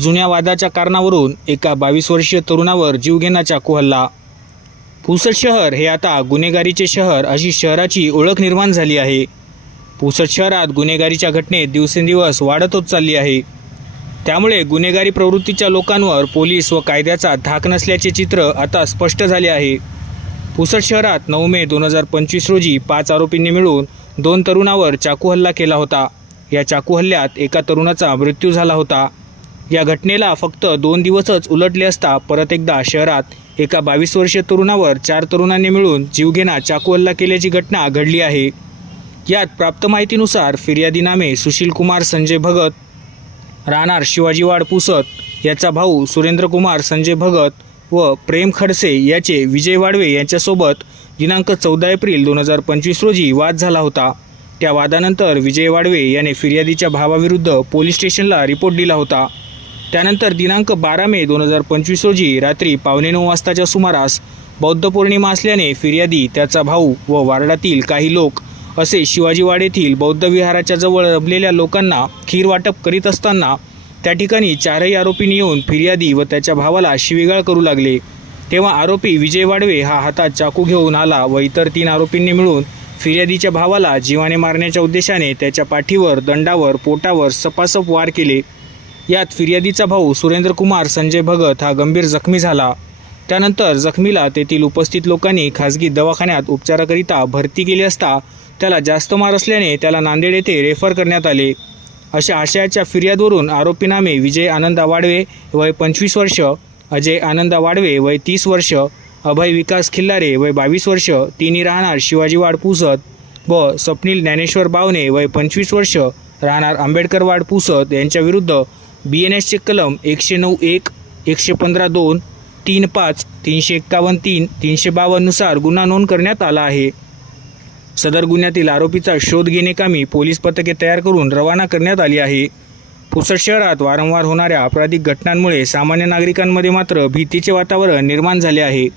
जुन्या वादाच्या कारणावरून एका बावीस वर्षीय तरुणावर जीवघेणा कुहल्ला. हल्ला पुसद शहर हे आता गुन्हेगारीचे शहर अशी शहराची ओळख निर्माण झाली आहे. पुसद शहरात गुन्हेगारीच्या घटनेत दिवसेंदिवस वाढत होत चालली आहे. त्यामुळे गुन्हेगारी प्रवृत्तीच्या लोकांवर पोलीस व कायद्याचा धाक नसल्याचे चित्र आता स्पष्ट झाले आहे. पुसद शहरात नऊ मे दोन हजार पंचवीस रोजी पाच आरोपींनी मिळून दोन तरुणावर चाकू हल्ला केला होता. या चाकू हल्ल्यात एका तरुणाचा मृत्यू झाला होता. या घटनेला फक्त दोन दिवसच उलटले असता परत एकदा शहरात एका बावीस वर्षीय तरुणावर चार तरुणांनी मिळून जीवघेणा चाकू हल्ला केल्याची घटना घडली आहे. यात प्राप्त माहितीनुसार फिर्यादी नामे सुशील कुमार संजय भगत राहणार शिवाजीवाड पुसत याचा भाऊ सुरेंद्रकुमार संजय भगत व प्रेम खडसे याचे विजय वाडवे यांच्यासोबत दिनांक चौदा एप्रिल दोन हजार पंचवीस रोजी वाद झाला होता. त्या वादानंतर विजय वाडवे याने फिर्यादीच्या भावाविरुद्ध पोलीस स्टेशनला रिपोर्ट दिला होता. त्यानंतर दिनांक बारा मे दोन हजार पंचवीस रोजी रात्री पावणे नऊ वाजताच्या सुमारास बौद्ध पौर्णिमा असल्याने फिर्यादी त्याचा भाऊ व वार्डातील काही लोक असे शिवाजीवाड येथील बौद्ध विहाराच्या जवळ रमलेल्या लोकांना खीर वाटप करीत असताना त्या ठिकाणी चारही आरोपींनी येऊन फिर्यादी व त्याच्या भावाला शिवीगाळ करू लागले. तेव्हा आरोपी विजय वाडवे हा हातात चाकू घेऊन आला व इतर तीन आरोपींनी मिळून फिर्यादीच्या भावाला जीवाने मारण्याच्या उद्देशाने त्याच्या पाठीवर दंडावर पोटावर सपासप वार केले. यात फिर्यादीचा भाऊ सुरेंद्र कुमार संजय भगत हा गंभीर जखमी झाला. त्यानंतर जखमीला तेथील उपस्थित लोकांनी खासगी दवाखान्यात उपचाराकरिता भरती केली असता त्याला जास्त मार असल्याने त्याला नांदेड येथे रेफर करण्यात आले. अशा आशयाच्या फिर्यादवरून आरोपी नामे विजय आनंदा वाडवे वय पंचवीस वर्ष अजय आनंदा वाडवे वय तीस वर्ष अभय विकास खिल्लारे वय बावीस वर्ष तिन्ही राहणार शिवाजीवाड पुसत व स्वप्नील ज्ञानेश्वर बावने वय पंचवीस वर्ष राहणार आंबेडकरवाड पुसत यांच्याविरुद्ध बी एन एसचे कलम एकशे नऊ एक एकशे पंधरा दोन तीन पाच तीनशे एक्कावन्न तीन तीनशे बावन्ननुसार गुन्हा नोंद करण्यात आला आहे. सदर गुन्ह्यातील आरोपीचा शोध घेणेकामी पोलीस पथके तयार करून रवाना करण्यात आली आहे. पुसद शहरात वारंवार होणाऱ्या आपराधिक घटनांमुळे सामान्य नागरिकांमध्ये मात्र भीतीचे वातावरण निर्माण झाले आहे.